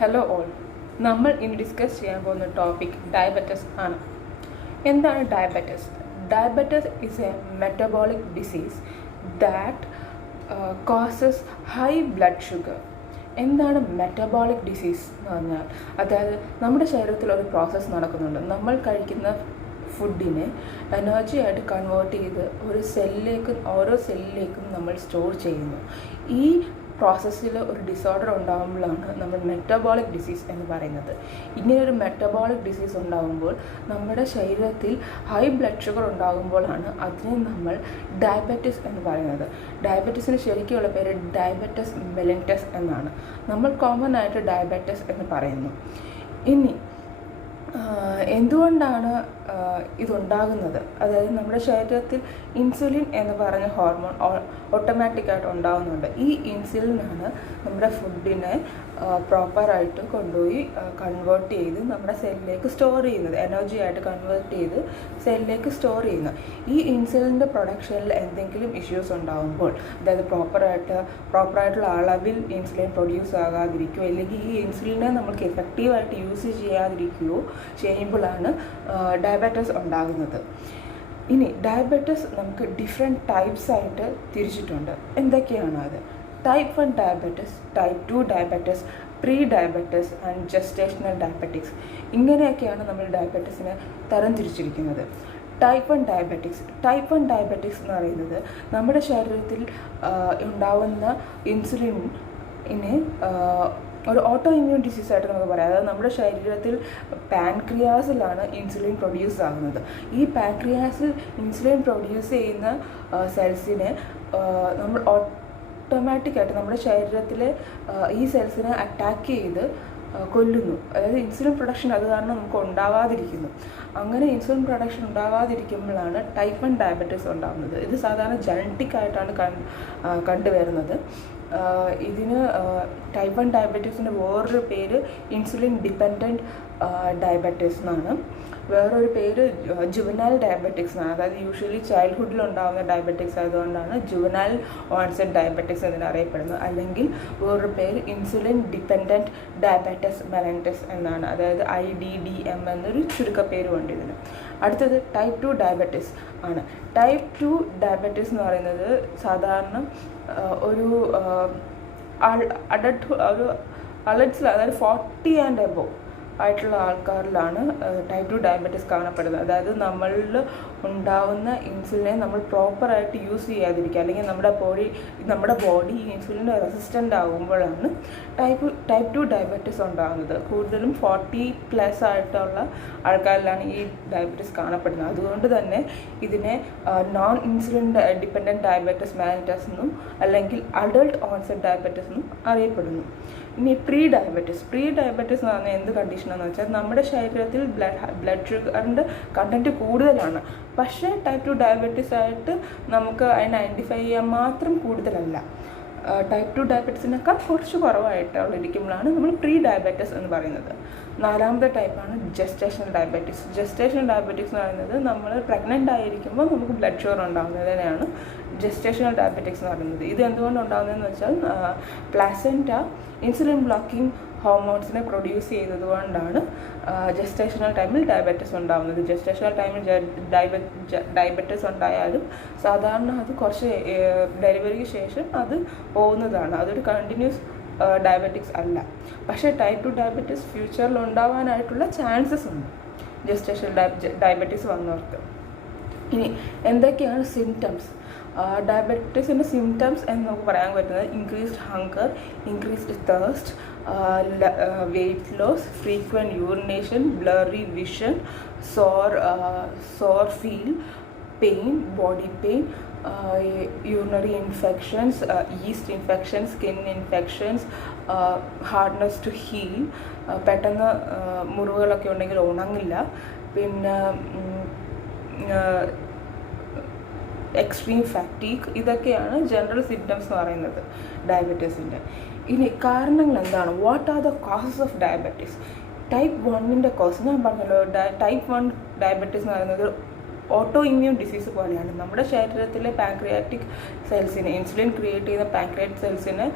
Hello all. നമ്മൾ ഇനി discuss ചെയ്യാൻ പോകുന്ന ടോപ്പിക് ഡയബറ്റിസ് ആണ്. എന്താണ് diabetes? Diabetes is A metabolic disease that causes high blood sugar. എന്താണ് മെറ്റബോളിക് ഡിസീസ് എന്ന് പറഞ്ഞാൽ? അതായത് നമ്മുടെ ശരീരത്തിൽ ഒരു പ്രോസസ്സ് നടക്കുന്നുണ്ട്. നമ്മൾ കഴിക്കുന്ന ഫുഡിനെ എനർജി ആയിട്ട് കൺവേർട്ട് ചെയ്ത് ഓരോ സെല്ലിലേക്കും നമ്മൾ സ്റ്റോർ ചെയ്യുന്നു. ഈ പ്രോസസ്സിൽ ഒരു ഡിസോർഡർ ഉണ്ടാകുമ്പോഴാണ് നമ്മൾ മെറ്റബോളിക് ഡിസീസ് എന്ന് പറയുന്നത്. ഇങ്ങനെയൊരു മെറ്റബോളിക് ഡിസീസ് ഉണ്ടാകുമ്പോൾ നമ്മുടെ ശരീരത്തിൽ ഹൈ ബ്ലഡ് ഷുഗർ ഉണ്ടാകുമ്പോഴാണ് അതിനെ നമ്മൾ ഡയബറ്റിസ് എന്ന് പറയുന്നത്. ഡയബറ്റിസിന് ശരിക്കുള്ള പേര് ഡയബറ്റിസ് മെലിറ്റസ് എന്നാണ്. നമ്മൾ കോമൺ ആയിട്ട് ഡയബറ്റിസ് എന്ന് പറയുന്നു. ഇനി എന്തുകൊണ്ടാണ് ഇതുണ്ടാകുന്നത്? അതായത് നമ്മുടെ ശരീരത്തിൽ ഇൻസുലിൻ എന്ന് പറഞ്ഞ ഹോർമോൺ ഓട്ടോമാറ്റിക്കായിട്ട് ഉണ്ടാകുന്നുണ്ട്. ഈ ഇൻസുലിനാണ് നമ്മുടെ ഫുഡിനെ പ്രോപ്പറായിട്ട് കൊണ്ടുപോയി കൺവേർട്ട് ചെയ്ത് നമ്മുടെ സെല്ലിലേക്ക് സ്റ്റോർ ചെയ്യുന്നത്, എനർജി ആയിട്ട് കൺവേർട്ട് ചെയ്ത് സെല്ലിലേക്ക് സ്റ്റോർ ചെയ്യുന്നത്. ഈ ഇൻസുലിൻ്റെ പ്രൊഡക്ഷനിൽ എന്തെങ്കിലും ഇഷ്യൂസ് ഉണ്ടാകുമ്പോൾ, അതായത് പ്രോപ്പറായിട്ടുള്ള അളവിൽ ഇൻസുലിൻ പ്രൊഡ്യൂസ് ആകാതിരിക്കുകയോ അല്ലെങ്കിൽ ഈ ഇൻസുലിനെ നമുക്ക് എഫക്റ്റീവായിട്ട് യൂസ് ചെയ്യാതിരിക്കുകയോ ചെയ്യുമ്പോഴാണ് ഡയബറ്റിസ് ഉണ്ടാകുന്നത്. ഇനി ഡയബറ്റിസ് നമുക്ക് ഡിഫറെൻറ്റ് ടൈപ്സ് ആയിട്ട് തിരിച്ചിട്ടുണ്ട്. എന്തൊക്കെയാണ് അത്? Type 1 diabetes, type 2 diabetes, pre diabetes and gestational diabetics. ഇങ്ങനെയൊക്കെയാണ് നമ്മൾ ഡയബറ്റിസിനെ തരം തിരിച്ചിരിക്കുന്നത്. ടൈപ്പ് 1 ഡയബറ്റിക്സ് എന്ന് പറയുന്നത് നമ്മുടെ ശരീരത്തിൽ ഉണ്ടാവുന്ന ഇൻസുലിനെ ഒരു ഓട്ടോ ഇമ്മ്യൂൺ ഡിസീസായിട്ട് നമുക്ക് പറയാം. അതായത് നമ്മുടെ ശരീരത്തിൽ പാൻക്രിയാസിലാണ് ഇൻസുലിൻ പ്രൊഡ്യൂസ് ആകുന്നത്. ഈ പാൻക്രിയാസിൽ ഇൻസുലിൻ പ്രൊഡ്യൂസ് ചെയ്യുന്ന സെൽസിനെ നമ്മൾ ഓട്ടോമാറ്റിക്കായിട്ട് നമ്മുടെ ശരീരത്തിലെ ഈ സെൽസിനെ അറ്റാക്ക് ചെയ്ത് കൊല്ലുന്നു. അതായത് ഇൻസുലിൻ പ്രൊഡക്ഷൻ അത് കാരണം നമുക്ക് ഉണ്ടാവാതിരിക്കുന്നു. അങ്ങനെ ഇൻസുലിൻ പ്രൊഡക്ഷൻ ഉണ്ടാവാതിരിക്കുമ്പോഴാണ് ടൈപ്പ് 1 ഡയബറ്റിസ് ഉണ്ടാകുന്നത്. ഇത് സാധാരണ ജനറ്റിക് ആയിട്ടാണ് കണ്ടുവരുന്നത്. ഇതിന് ടൈപ്പ് 1 ഡയബറ്റീസിൻ്റെ വേറൊരു പേര് ഇൻസുലിൻ ഡിപ്പെൻഡൻറ്റ് ഡയബറ്റീസ് എന്നാണ്. വേറൊരു പേര് ജുവനൈൽ ഡയബറ്റിക്സ് എന്നാണ്. അതായത് യൂഷ്വലി ചൈൽഡ്ഹുഡിൽ ഉണ്ടാകുന്ന ഡയബറ്റിക്സ് ആയതുകൊണ്ടാണ് ജുവനൈൽ ഓൺസെറ്റ് ഡയബറ്റിക്സ് എന്നറിയപ്പെടുന്നത്. അല്ലെങ്കിൽ വേറൊരു പേര് ഇൻസുലിൻ ഡിപ്പെൻഡൻറ്റ് ഡയബറ്റിസ് മെലിറ്റസ് എന്നാണ്. അതായത് IDDM എന്നൊരു ചുരുക്കപ്പേരുമുണ്ട് ഇതിന്. അടുത്തത് ടൈപ്പ് 2 ഡയബറ്റിസ് ആണ്. ടൈപ്പ് 2 ഡയബറ്റിസ് എന്ന് പറയുന്നത് സാധാരണ ഒരു അഡൽട്ട്സിൽ, അതായത് 40 ആൻഡ് എബോവ് ആയിട്ടുള്ള ആൾക്കാരിലാണ് ടൈപ്പ് 2 ഡയബറ്റിസ് കാണപ്പെടുന്നത്. അതായത് നമ്മളിൽ ഉണ്ടാവുന്ന ഇൻസുലിനെ നമ്മൾ പ്രോപ്പറായിട്ട് യൂസ് ചെയ്യാതിരിക്കുക, അല്ലെങ്കിൽ നമ്മുടെ ബോഡി ഈ ഇൻസുലിന് റെസിസ്റ്റൻ്റ് ആകുമ്പോഴാണ് ടൈപ്പ് 2 ഡയബറ്റിസ് ഉണ്ടാകുന്നത്. കൂടുതലും 40+ ആയിട്ടുള്ള ആൾക്കാരിലാണ് ഈ ഡയബറ്റിസ് കാണപ്പെടുന്നത്. അതുകൊണ്ട് തന്നെ ഇതിനെ non insulin dependent diabetes mellitus എന്നും അല്ലെങ്കിൽ അഡൾട്ട് ഓൺസെറ്റ് ഡയബറ്റിസ് എന്നും അറിയപ്പെടുന്നു. ഇനി പ്രീ ഡയബറ്റിസ് എന്ന് പറഞ്ഞാൽ എന്ത് കണ്ടീഷനാണെന്ന് വെച്ചാൽ നമ്മുടെ ശരീരത്തിൽ ബ്ലഡ് ഷുഗറിൻ്റെ കണ്ടൻറ്റ് കൂടുതലാണ്. പക്ഷേ ടൈപ്പ് 2 ഡയബറ്റിസ് ആയിട്ട് നമുക്ക് അതിനെ ഐഡൻറ്റിഫൈ ചെയ്യാൻ മാത്രം കൂടുതലല്ല. ടൈപ്പ് 2 ഡയബറ്റിസിനേക്കാൾ കുറച്ച് കുറവായിട്ടുള്ളിരിക്കുമ്പോഴാണ് നമ്മൾ പ്രീ ഡയബറ്റിസ് എന്ന് പറയുന്നത്. 4ാമത്തെ ടൈപ്പാണ് ജസ്റ്റേഷണൽ ഡയബറ്റിസ് എന്ന് പറയുന്നത് നമ്മൾ പ്രഗ്നൻ്റ് ആയിരിക്കുമ്പോൾ നമുക്ക് ബ്ലഡ് ഷുഗർ ഉണ്ടാകുന്നതിനെയാണ് ജസ്റ്റേഷണൽ ഡയബറ്റിക്സ് എന്ന് പറയുന്നത്. ഇത് എന്തുകൊണ്ട് ഉണ്ടാകുന്നതെന്ന് വെച്ചാൽ പ്ലാസെൻറ്റ ഇൻസുലിൻ ബ്ലോക്കിംഗ് ഹോർമോൺസിനെ പ്രൊഡ്യൂസ് ചെയ്തതുകൊണ്ടാണ് ജസ്റ്റേഷണൽ ടൈമിൽ ഡയബറ്റിസ് ഉണ്ടാകുന്നത്. ജസ്റ്റേഷണൽ ടൈമിൽ ഡയബറ്റിസ് ഉണ്ടായാലും സാധാരണ അത് കുറച്ച് ഡെലിവറിക്ക് ശേഷം അത് പോകുന്നതാണ്. അതൊരു കണ്ടിന്യൂസ് ഡയബറ്റിക്സ് അല്ല. പക്ഷേ ടൈപ്പ് 2 ഡയബറ്റിസ് ഫ്യൂച്ചറിൽ ഉണ്ടാവാനായിട്ടുള്ള ചാൻസസ് ഉണ്ട് ജസ്റ്റേഷണൽ ഡയബറ്റിസ് വന്നവർക്ക്. ഇനി എന്തൊക്കെയാണ് സിംറ്റംസ്? ഡയബറ്റീസിൻ്റെ സിംറ്റംസ് എന്ന് നമുക്ക് പറയാൻ പറ്റുന്നത് increased hunger, increased thirst, weight loss, frequent urination, blurry vision, sore feel, pain, body pain, urinary infections, yeast infections, skin infections, hardness to heal, പെട്ടെന്ന് മുറിവുകളൊക്കെ ഉണ്ടെങ്കിൽ ഉണങ്ങില്ല. പിന്നെ എക്സ്ട്രീം ഫാറ്റീഗ്, ഇതൊക്കെയാണ് ജനറൽ സിംറ്റംസ് എന്ന് പറയുന്നത് ഡയബറ്റീസിൻ്റെ. ഇനി കാരണങ്ങൾ എന്താണ്? What are the causes of diabetes? Type 1 cause ഞാൻ പറഞ്ഞല്ലോ. ടൈപ്പ് 1 ഡയബറ്റീസ് എന്ന് പറയുന്നത് ഓട്ടോ ഇമ്മ്യൂൺ ഡിസീസ് പോലെയാണ്. നമ്മുടെ ശരീരത്തിലെ പാൻക്രിയാറ്റിക് സെൽസിനെ, ഇൻസുലിൻ ക്രിയേറ്റ് ചെയ്യുന്ന പാൻക്രിയാറ്റിക് സെൽസിനെ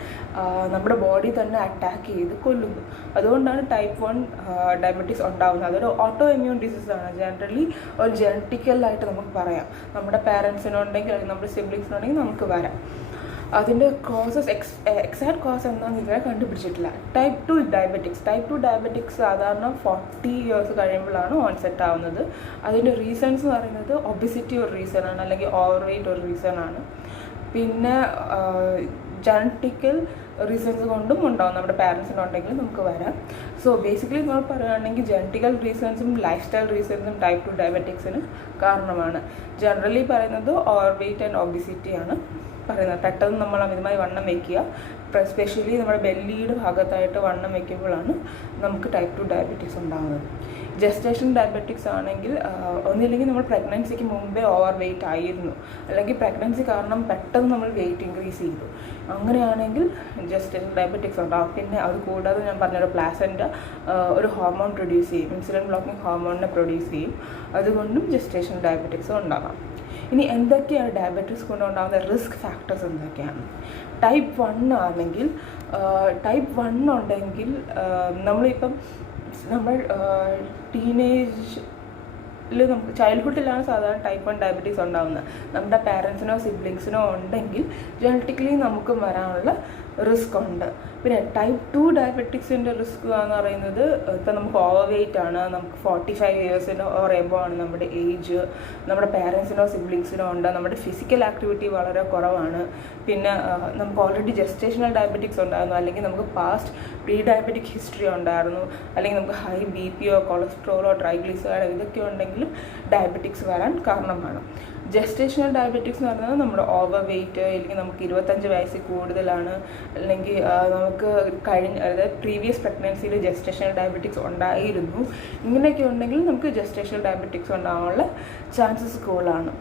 നമ്മുടെ ബോഡി തന്നെ അറ്റാക്ക് ചെയ്ത് കൊല്ലുന്നു. അതുകൊണ്ടാണ് ടൈപ്പ് 1 ഡയബറ്റീസ് ഉണ്ടാകുന്നത്. അതൊരു ഓട്ടോ ഇമ്മ്യൂൺ ഡിസീസാണ്. ജനറലി ഒരു ജനറ്റിക്കലായിട്ട് നമുക്ക് പറയാം. നമ്മുടെ പാരൻസിനുണ്ടെങ്കിൽ അല്ലെങ്കിൽ നമ്മുടെ സിബ്ലിങ്സിനുണ്ടെങ്കിൽ നമുക്ക് വരാം. അതിൻ്റെ കോസസ് എക്സാക്ട് കോസ് എന്താണെന്ന് ഇതുവരെ കണ്ടുപിടിച്ചിട്ടില്ല. ടൈപ്പ് 2 ഡയബറ്റിക്സ് സാധാരണ 40 ഇയേഴ്സ് കഴിയുമ്പോഴാണ് ഓൺസെറ്റ് ആവുന്നത്. അതിൻ്റെ റീസൺസ് എന്ന് പറയുന്നത് ഒബിസിറ്റി ഒരു റീസണാണ്, അല്ലെങ്കിൽ ഓവർ വെയ്റ്റ് ഒരു റീസണാണ്. പിന്നെ ജനറ്റിക്കൽ റീസൺസ് കൊണ്ടും ഉണ്ടാവും. നമ്മുടെ പാരൻസിനുണ്ടെങ്കിൽ നമുക്ക് വരാം. സോ ബേസിക്കലി നമ്മൾ പറയുകയാണെങ്കിൽ ജനറ്റിക്കൽ റീസൺസും ലൈഫ് സ്റ്റൈൽ റീസൺസും ടൈപ്പ് 2 ഡയബറ്റിക്സിന് കാരണമാണ്. ജനറലി പറയുന്നത് ഓവർ വെയ്റ്റ് ആൻഡ് ഒബിസിറ്റിയാണ് പറയുന്നത്. പെട്ടെന്ന് നമ്മൾ അമിതമായി വണ്ണം വയ്ക്കുക, എസ്പെഷ്യലി നമ്മുടെ ബെല്ലിയുടെ ഭാഗത്തായിട്ട് വണ്ണം വയ്ക്കുമ്പോഴാണ് നമുക്ക് ടൈപ്പ് 2 ഡയബറ്റീസ് ഉണ്ടാകുന്നത്. ജസ്റ്റേഷൻ ഡയബറ്റിക്സ് ആണെങ്കിൽ ഒന്നില്ലെങ്കിൽ നമ്മൾ പ്രഗ്നൻസിക്ക് മുമ്പേ ഓവർ വെയ്റ്റ് ആയിരുന്നു, അല്ലെങ്കിൽ പ്രഗ്നൻസി കാരണം പെട്ടെന്ന് നമ്മൾ വെയിറ്റ് ഇൻക്രീസ് ചെയ്തു, അങ്ങനെയാണെങ്കിൽ ജസ്റ്റേഷൻ ഡയബറ്റിക്സ് ഉണ്ടാകും. പിന്നെ അത് കൂടാതെ ഞാൻ പറഞ്ഞൊരു പ്ലാസൻ്റ ഒരു ഹോർമോൺ പ്രൊഡ്യൂസ് ചെയ്യും, ഇൻസുലിൻ ബ്ലോക്കിംഗ് ഹോർമോണിനെ പ്രൊഡ്യൂസ് ചെയ്യും. അതുകൊണ്ടും ജസ്റ്റേഷൻ ഡയബറ്റിക്സ് ഉണ്ടാകാം. ഇനി എന്തൊക്കെയാണ് ഡയബറ്റീസ് കൊണ്ടുണ്ടാകുന്ന റിസ്ക് ഫാക്ടേഴ്സ് എന്തൊക്കെയാണ്? ടൈപ്പ് 1 ആണെങ്കിൽ, ടൈപ്പ് 1 ഉണ്ടെങ്കിൽ നമ്മളിപ്പം നമ്മൾ നമുക്ക് ചൈൽഡ്ഹുഡിലാണ് സാധാരണ ടൈപ്പ് 1 ഡയബറ്റീസ് ഉണ്ടാകുന്നത്. നമ്മുടെ പാരൻസിനോ സിബ്ലിങ്സിനോ ഉണ്ടെങ്കിൽ ജനറ്റിക്കലി നമുക്കും വരാനുള്ള റിസ്ക് ഉണ്ട്. പിന്നെ ടൈപ്പ് 2 ഡയബറ്റിക്സിൻ്റെ റിസ്ക് എന്ന് പറയുന്നത്, ഇപ്പം നമുക്ക് ഓവർ വെയ്റ്റ് ആണ്, നമുക്ക് 45 ഇയേഴ്സിനോ ഓർ എബോ ആണ് നമ്മുടെ ഏജ്, നമ്മുടെ പാരൻസിനോ സിബ്ലിങ്സിനോ ഉണ്ട്, നമ്മുടെ ഫിസിക്കൽ ആക്ടിവിറ്റി വളരെ കുറവാണ്, പിന്നെ നമുക്ക് ഓൾറെഡി ജസ്റ്റേഷണൽ ഡയബറ്റിക്സ് ഉണ്ടായിരുന്നു, അല്ലെങ്കിൽ നമുക്ക് പാസ്റ്റ് പ്രീ ഡയബറ്റിക് ഹിസ്റ്ററി ഉണ്ടായിരുന്നു, അല്ലെങ്കിൽ നമുക്ക് ഹൈ BP കൊളസ്ട്രോളോ ട്രൈഗ്ലിസറൈഡ് ഇതൊക്കെ ഉണ്ടെങ്കിലും ഡയബറ്റിക്സ് വരാൻ കാരണമാണ്. ജസ്റ്റേഷണൽ ഡയബറ്റിക്സ് എന്ന് പറയുന്നത് നമ്മുടെ ഓവർ വെയ്റ്റ്, അല്ലെങ്കിൽ നമുക്ക് 25 വയസ്സിൽ കൂടുതലാണ്, അല്ലെങ്കിൽ നമുക്ക് അതായത് പ്രീവിയസ് പ്രഗ്നൻസിയിൽ ജസ്റ്റേഷണൽ ഡയബറ്റിക്സ് ഉണ്ടായിരുന്നു, ഇങ്ങനെയൊക്കെ ഉണ്ടെങ്കിൽ നമുക്ക് ജസ്റ്റേഷണൽ ഡയബറ്റിക്സ് ഉണ്ടാകാനുള്ള ചാൻസസ് കൂടുതലാണ്.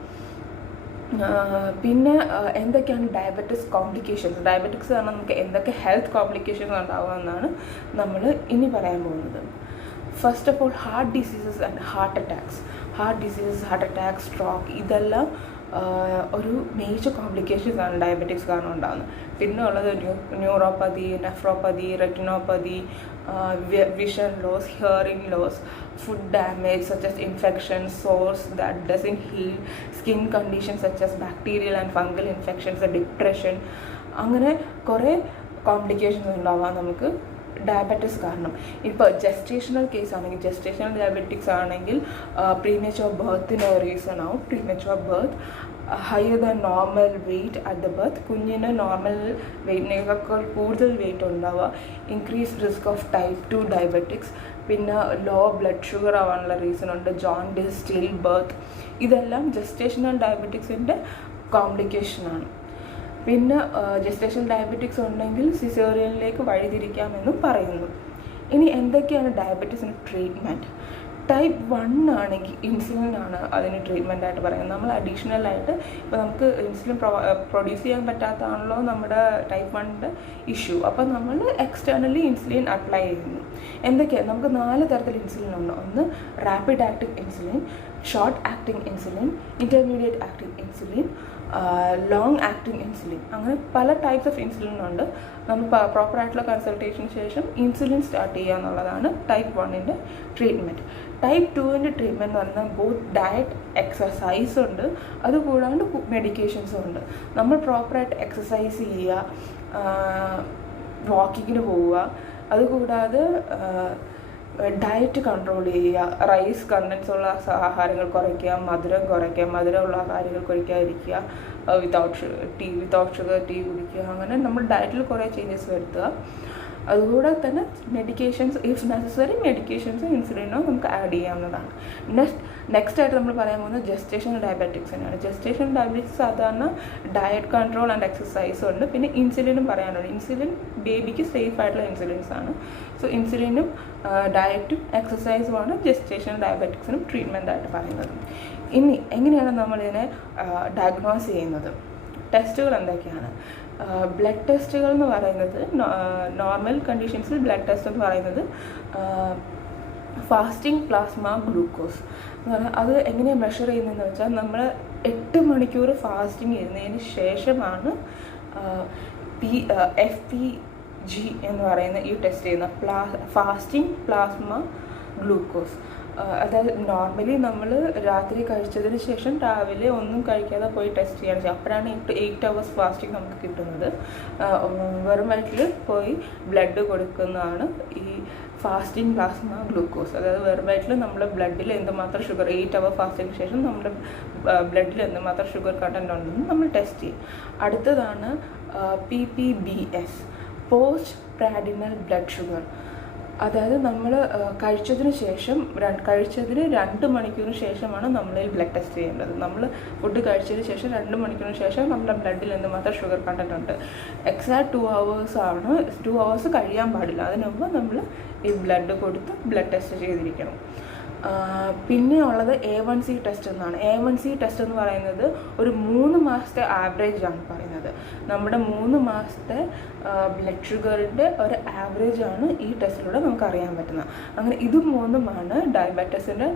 പിന്നെ എന്തൊക്കെയാണ് ഡയബറ്റിക്സ് കോംപ്ലിക്കേഷൻസ്? ഡയബറ്റിക്സ് കാരണം നമുക്ക് എന്തൊക്കെ ഹെൽത്ത് കോംപ്ലിക്കേഷൻസ് ഉണ്ടാകുമെന്നാണ് നമ്മൾ ഇനി പറയാൻ പോകുന്നത്. First of all, heart diseases and heart attack, stroke, ഇതെല്ലാം ഒരു മേജർ കോംപ്ലിക്കേഷൻസ് ആണ് ഡയബറ്റിക്സ് കാരണം ഉണ്ടാകുന്നത്. പിന്നെ ഉള്ളത് neuropathy, nephropathy, retinopathy, vision loss, hearing loss, foot damage such as infections, sores that doesn't heal, skin conditions such as bacterial and fungal infections, depression, അങ്ങനെ കുറേ complications ഉണ്ടാവാം നമുക്ക് ഡയബറ്റിക്സ് കാരണം. ഇപ്പോൾ ജസ്റ്റേഷണൽ കേസ് ആണെങ്കിൽ, ജസ്റ്റേഷണൽ ഡയബറ്റിക്സ് ആണെങ്കിൽ premature ബർത്തിന് reason ആവും. Premature birth, higher than normal weight at the birth, കുഞ്ഞിന് നോർമൽ വെയ്റ്റിനേക്കാൾ കൂടുതൽ വെയ്റ്റ് ഉണ്ടാവുക, increased risk of type 2 diabetics, പിന്നെ ലോ ബ്ലഡ് ഷുഗർ ആവാനുള്ള റീസൺ ഉണ്ട്, ജോണ്ടിസ്, സ്റ്റിൽ ബർത്ത്, ഇതെല്ലാം ജസ്റ്റേഷണൽ ഡയബറ്റിക്സിൻ്റെ കോംപ്ലിക്കേഷനാണ്. പിന്നെ ജസ്റ്റേഷണൽ ഡയബറ്റിക്സ് ഉണ്ടെങ്കിൽ സിസേറിയനിലേക്ക് വഴിതിരിക്കാമെന്നും പറയുന്നു. ഇനി എന്തൊക്കെയാണ് ഡയബറ്റീസിന് ട്രീറ്റ്മെൻറ്റ്? ടൈപ്പ് 1 ആണെങ്കിൽ ഇൻസുലിനാണ് അതിന് ട്രീറ്റ്മെൻറ്റായിട്ട് പറയുന്നത്. നമ്മൾ അഡീഷണലായിട്ട് ഇപ്പോൾ നമുക്ക് ഇൻസുലിൻ പ്രൊഡ്യൂസ് ചെയ്യാൻ പറ്റാത്തതാണല്ലോ നമ്മുടെ ടൈപ്പ് 1ൻ്റെ ഇഷ്യൂ, അപ്പോൾ നമ്മൾ എക്സ്റ്റേണലി ഇൻസുലിൻ അപ്ലൈ ചെയ്യുന്നു. എന്തൊക്കെയാണ്? നമുക്ക് 4 തരത്തിൽ ഇൻസുലിൻ ഉണ്ട്. ഒന്ന് rapid acting insulin, short acting insulin, intermediate acting insulin, long acting insulin, അങ്ങനെ പല ടൈപ്സ് ഓഫ് ഇൻസുലിൻ ഉണ്ട്. നമ്മൾ പ്രോപ്പറായിട്ടുള്ള കൺസൾട്ടേഷന് ശേഷം ഇൻസുലിൻ സ്റ്റാർട്ട് ചെയ്യുക എന്നുള്ളതാണ് ടൈപ്പ് 1ൻ്റെ ട്രീറ്റ്മെൻറ്റ്. ടൈപ്പ് 2ൻ്റെ ട്രീറ്റ്മെൻറ്റ് എന്ന് പറഞ്ഞാൽ ബോത്ത് ഡയറ്റ്, എക്സസൈസ് ഉണ്ട്, അതുകൂടാണ്ട് മെഡിക്കേഷൻസും ഉണ്ട്. നമ്മൾ പ്രോപ്പറായിട്ട് എക്സസൈസ് ചെയ്യുക, വാക്കിങ്ങിന് പോവുക, അതുകൂടാതെ ഡയറ്റ് കൺട്രോൾ ചെയ്യുക, റൈസ് കണ്ടൻസ് ഉള്ള ആഹാരങ്ങൾ കുറയ്ക്കുക, മധുരം കുറയ്ക്കുക, മധുരമുള്ള കാര്യങ്ങൾ കഴിക്കാതിരിക്കുക, വിത്തൗട്ട് ഷുഗർ ടീ കുടിക്കുക, അങ്ങനെ നമ്മൾ ഡയറ്റിൽ കുറേ ചേഞ്ചസ് വരുത്തുക. അതുകൂടെ തന്നെ മെഡിക്കേഷൻസ്, ഇഫ് നെസസറി മെഡിക്കേഷൻസ് ഇൻസുലിനോ നമുക്ക് ആഡ് ചെയ്യാവുന്നതാണ്. നെക്സ്റ്റ് ആയിട്ട് നമ്മൾ പറയാൻ പോകുന്നത് ജസ്റ്റേഷണൽ ഡയബറ്റിക്സിനാണ്. ജസ്റ്റേഷണൽ ഡയബറ്റിക്സ് സാധാരണ ഡയറ്റ് കൺട്രോൾ ആൻഡ് എക്സസൈസും ഉണ്ട്, പിന്നെ ഇൻസുലിനും പറയാനുണ്ട്. ഇൻസുലിൻ ബേബിക്ക് സേഫ് ആയിട്ടുള്ള ഇൻസുലിൻസ് ആണ്. സോ ഇൻസുലിനും ഡയറ്റും എക്സസൈസുമാണ് ജസ്റ്റേഷണൽ ഡയബറ്റിക്സിനും ട്രീറ്റ്മെൻറ്റായിട്ട് പറയുന്നത്. ഇനി എങ്ങനെയാണ് നമ്മളിതിനെ ഡയഗ്നോസ് ചെയ്യുന്നത്? ടെസ്റ്റുകൾ എന്തൊക്കെയാണ്? ബ്ലഡ് ടെസ്റ്റുകൾ എന്ന് പറയുന്നത് നോർമൽ കണ്ടീഷൻസിൽ ബ്ലഡ് ടെസ്റ്റ് എന്ന് പറയുന്നത് ഫാസ്റ്റിംഗ് പ്ലാസ്മ ഗ്ലൂക്കോസ്. അത് എങ്ങനെയാണ് മെഷർ ചെയ്യുന്നതെന്ന് വെച്ചാൽ നമ്മൾ 8 മണിക്കൂർ ഫാസ്റ്റിംഗ് ഇരുന്നതിന് ശേഷമാണ് FPG എന്ന് പറയുന്ന ഈ ടെസ്റ്റ് ചെയ്യുന്ന ഫാസ്റ്റിംഗ് പ്ലാസ്മ ഗ്ലൂക്കോസ്. അതായത് നോർമലി നമ്മൾ രാത്രി കഴിച്ചതിന് ശേഷം രാവിലെ ഒന്നും കഴിക്കാതെ പോയി ടെസ്റ്റ് ചെയ്യണം. അപ്പോഴാണ് 8 hours ഫാസ്റ്റിംഗ് നമുക്ക് കിട്ടുന്നത്. വെറും വയറ്റിൽ പോയി ബ്ലഡ് കൊടുക്കുന്നതാണ് ഈ ഫാസ്റ്റിംഗ് പ്ലാസ്മ ഗ്ലൂക്കോസ്. അതായത് വെറും വയറ്റിൽ നമ്മുടെ ബ്ലഡിൽ എന്തുമാത്രം ഷുഗർ 8 hour ഫാസ്റ്റിംഗിന് ശേഷം നമ്മുടെ ബ്ലഡിൽ എന്തുമാത്രം ഷുഗർ കണ്ടൻറ്റ് ഉണ്ടെന്ന് നമ്മൾ ടെസ്റ്റ് ചെയ്യും. അടുത്തതാണ് PPBS, post prandial blood sugar. അതായത് നമ്മൾ കഴിച്ചതിന് 2 മണിക്കൂറിന് ശേഷമാണ് നമ്മളിൽ ബ്ലഡ് ടെസ്റ്റ് ചെയ്യേണ്ടത്. നമ്മൾ ഫുഡ് കഴിച്ചതിന് ശേഷം 2 മണിക്കൂറിന് ശേഷം നമ്മുടെ ബ്ലഡിൽ എന്തുമാത്രം ഷുഗർ കണ്ടൻറ്റ് ഉണ്ട്. എക്സാക്ട് 2 hours ആണ്. 2 hours കഴിയാൻ പാടില്ല. അതിന് മുമ്പ് നമ്മൾ ഈ ബ്ലഡ് കൊടുത്ത് ബ്ലഡ് ടെസ്റ്റ് ചെയ്തിരിക്കണം. പിന്നെ ഉള്ളത് A1C ടെസ്റ്റ് എന്നാണ്. A1C ടെസ്റ്റ് എന്ന് പറയുന്നത് ഒരു 3 മാസത്തെ ആവറേജ് ആണ് പറയുന്നത്. നമ്മുടെ 3 മാസത്തെ ബ്ലഡ് ഷുഗറിൻ്റെ ഒരു ആവറേജ് ആണ് ഈ ടെസ്റ്റിലൂടെ നമുക്ക് അറിയാൻ പറ്റുന്നത്. അങ്ങനെ ഇത് 3ഉമാണ് ഡയബറ്റീസിൻ്റെ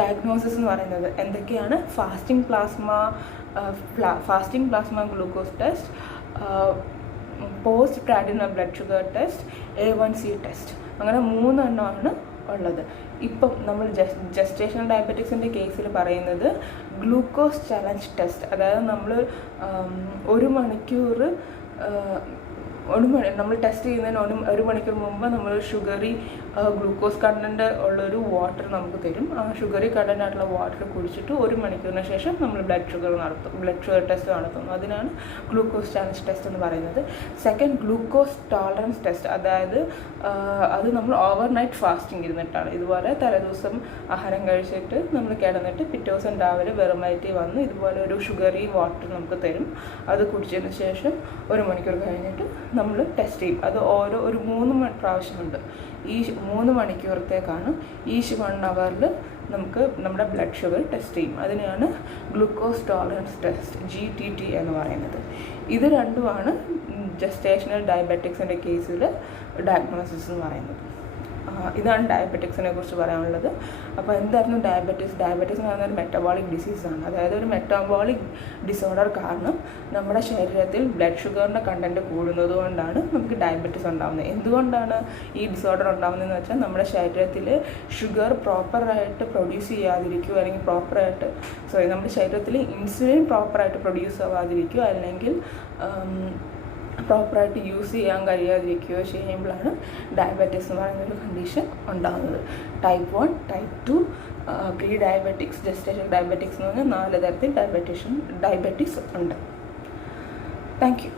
ഡയഗ്നോസിസ് എന്ന് പറയുന്നത്. എന്തൊക്കെയാണ്? Fasting plasma glucose test, post prandial blood sugar test, A1C test. അങ്ങനെ 3 എണ്ണമാണ് ഉള്ളത്. ഇപ്പം നമ്മൾ ജസ്റ്റേഷണൽ ഡയബറ്റിക്സിൻ്റെ കേസിൽ പറയുന്നത് ഗ്ലൂക്കോസ് ചലഞ്ച് ടെസ്റ്റ്. അതായത് നമ്മൾ 1 മണിക്കൂർ നമ്മൾ ടെസ്റ്റ് ചെയ്യുന്നതിന് 1 മണിക്കൂർ മുമ്പ് നമ്മൾ ഷുഗറി ഗ്ലൂക്കോസ് കണ്ടൻറ്റ് ഉള്ളൊരു വാട്ടർ നമുക്ക് തരും. ആ ഷുഗറി കണ്ടൻ്റ് ആയിട്ടുള്ള വാട്ടർ കുടിച്ചിട്ട് 1 മണിക്കൂറിന് ശേഷം നമ്മൾ ബ്ലഡ് ഷുഗർ ടെസ്റ്റ് നടത്തുന്നു. അതിനാണ് ഗ്ലൂക്കോസ് ചാലഞ്ച് ടെസ്റ്റ് എന്ന് പറയുന്നത്. Second, glucose tolerance test. അതായത് അത് നമ്മൾ ഓവർനൈറ്റ് ഫാസ്റ്റിംഗ് ഇരുന്നിട്ടാണ്. ഇതുപോലെ തലേദിവസം ആഹാരം കഴിച്ചിട്ട് നമ്മൾ കിടന്നിട്ട് പിറ്റേ ദിവസം രാവിലെ വെറും വയറ്റിൽ വന്ന് ഇതുപോലെ ഒരു ഷുഗറി വാട്ടർ നമുക്ക് തരും. അത് കുടിച്ചതിന് ശേഷം 1 മണിക്കൂർ കഴിഞ്ഞിട്ട് നമ്മൾ ടെസ്റ്റ് ചെയ്യും. അത് ഒരു 3 പ്രാവശ്യമുണ്ട്. ഈ 3 മണിക്കൂറത്തേക്കാണ് ഈച്ച് 1 hourൽ നമുക്ക് നമ്മുടെ ബ്ലഡ് ഷുഗർ ടെസ്റ്റ് ചെയ്യും. അതിനെയാണ് ഗ്ലൂക്കോസ് ടോളറൻസ് ടെസ്റ്റ്, GTT എന്ന് പറയുന്നത്. ഇത് രണ്ടുമാണ് ജസ്റ്റേഷണൽ ഡയബറ്റിക്സിൻ്റെ കേസിൽ ഡയഗ്നോസിസ് എന്ന് പറയുന്നത്. ഇതാണ് ഡയബറ്റിക്സിനെ കുറിച്ച് പറയാനുള്ളത്. അപ്പോൾ എന്തായിരുന്നു ഡയബറ്റീസ് എന്ന് പറയുന്നത് ഒരു മെറ്റബോളിക് ഡിസീസാണ്. അതായത് ഒരു മെറ്റബോളിക് ഡിസോർഡർ കാരണം നമ്മുടെ ശരീരത്തിൽ ബ്ലഡ് ഷുഗറിൻ്റെ കണ്ടൻറ്റ് കൂടുന്നത് കൊണ്ടാണ് നമുക്ക് ഡയബറ്റീസ് ഉണ്ടാകുന്നത്. എന്തുകൊണ്ടാണ് ഈ ഡിസോർഡർ ഉണ്ടാകുന്നതെന്ന് വെച്ചാൽ നമ്മുടെ ശരീരത്തിൽ ഷുഗർ പ്രോപ്പറായിട്ട് പ്രൊഡ്യൂസ് ചെയ്യാതിരിക്കുക, അല്ലെങ്കിൽ നമ്മുടെ ശരീരത്തിൽ ഇൻസുലിൻ പ്രോപ്പറായിട്ട് പ്രൊഡ്യൂസ് ആവാതിരിക്കുക, അല്ലെങ്കിൽ പ്രോപ്പറായിട്ട് യൂസ് ചെയ്യാൻ കഴിയാതിരിക്കുകയോ ചെയ്യുമ്പോഴാണ് ഡയബറ്റീസ് എന്ന് പറയുന്നൊരു കണ്ടീഷൻ ഉണ്ടാകുന്നത്. Type 1, type 2, pre diabetics, gestation diabetics എന്ന് പറഞ്ഞാൽ 4 തരത്തിൽ ഡയബറ്റീസ് ഉണ്ട്. Thank you.